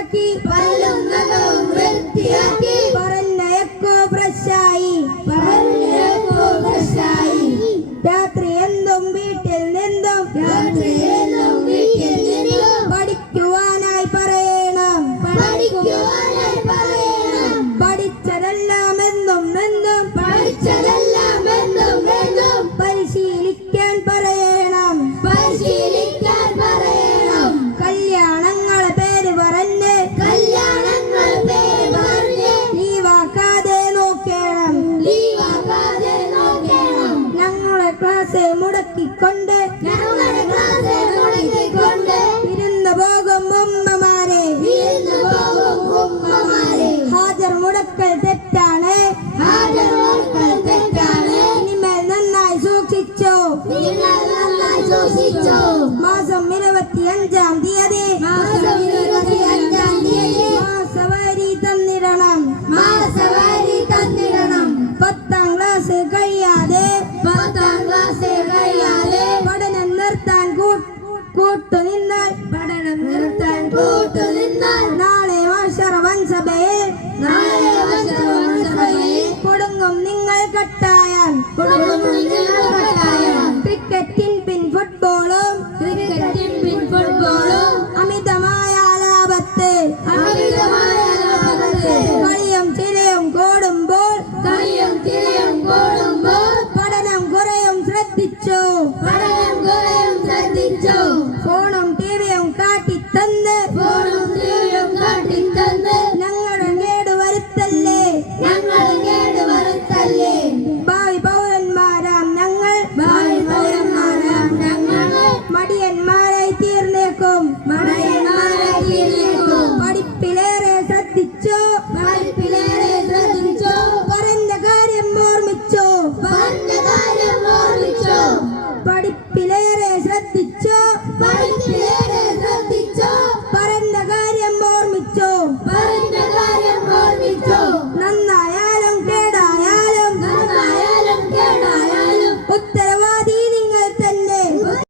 വൃത്തിയാക്കി പല്ലും നഖവും വൃത്തിയാക്കി പറഞ്ഞയക്കോ ഫ്രഷായി രാത്രി എന്തും വീട്ടിൽ നിന്നും രാത്രി എന്നും വീട്ടിൽ നിന്നും പഠിക്കുവാനായി പറയണം. പഠിക്കുവാനായി ക്ലാസ് മുടക്കിക്കൊണ്ട് ഇരുന്ന് പോകും ഉമ്മമാരെ. ഹാജർ മുടക്കൽ തെറ്റാണ്. ഇനിമേൽ നന്നായി സൂക്ഷിച്ചോ. മാസം ഇരുപത്തി അഞ്ചാം തീയതി. മാസവാരി തന്നിടണം മാസവാരി തന്നിടണം. പത്താം ക്ലാസ് വശവംസഭയിൽ കൊടുങ്ങും നിങ്ങൾ കട്ടായാൽ കുടുംബം നിങ്ങൾ പഠിപ്പിച്ചു? പഠിപ്പിച്ചു?